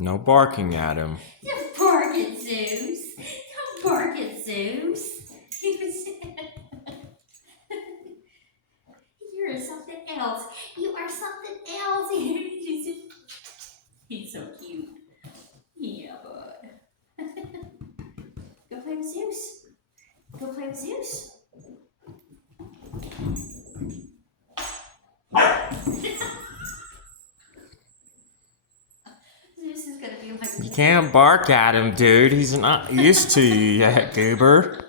No barking at him. Don't bark at Zeus. Don't bark at Zeus. You're something else. You are something else. He's so cute. Yeah, bud. Go play with Zeus. Go play with Zeus. Zeus is gonna be like. You can't bark at him, dude. He's not used to you yet, Goober.